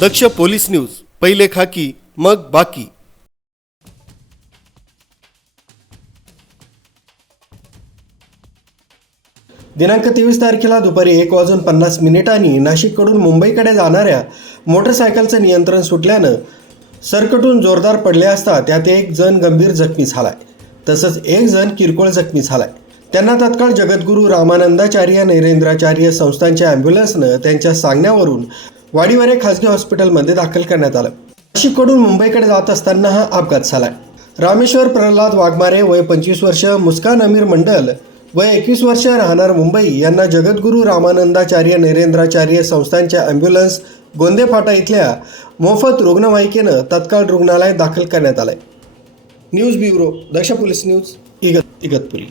दक्ष police news पहिले खाकी मग बाकी. दिनांक तेवीस तारखेला दुपारी एक वाजून पन्नास मिनिटांनी नाशिककडून मुंबईकडे जाणाऱ्या मोटरसायकलचं नियंत्रण सुटल्यानं सरकटून जोरदार पडले असता त्यात एक जण गंभीर जखमी झालाय. तसंच एक जण किरकोळ जखमी झालाय. त्यांना तत्काळ जगद्गुरू रामानंदाचार्य नरेंद्राचार्य संस्थांच्या ॲम्ब्युलन्सनं त्यांच्या सांगण्यावरून वाडीवारे खासगी हॉस्पिटलमध्ये दाखल करण्यात आलं. नाशिककडून मुंबईकडे जात असताना हा अपघात झालाय रामेश्वर प्रल्हाद वाघमारे वय पंचवीस वर्ष मुस्कान अमीर मंडल वय एकवीस वर्ष राहणार मुंबई. यांना जगद्गुरू रामानंदाचार्य नरेंद्राचार्य संस्थांच्या अँब्युलन्स गोंदे फाटा इथल्या मोफत रुग्णवाहिकेनं तत्काळ रुग्णालयात दाखल करण्यात आलंय. News bureau Daksh police news इगत Igatpuri.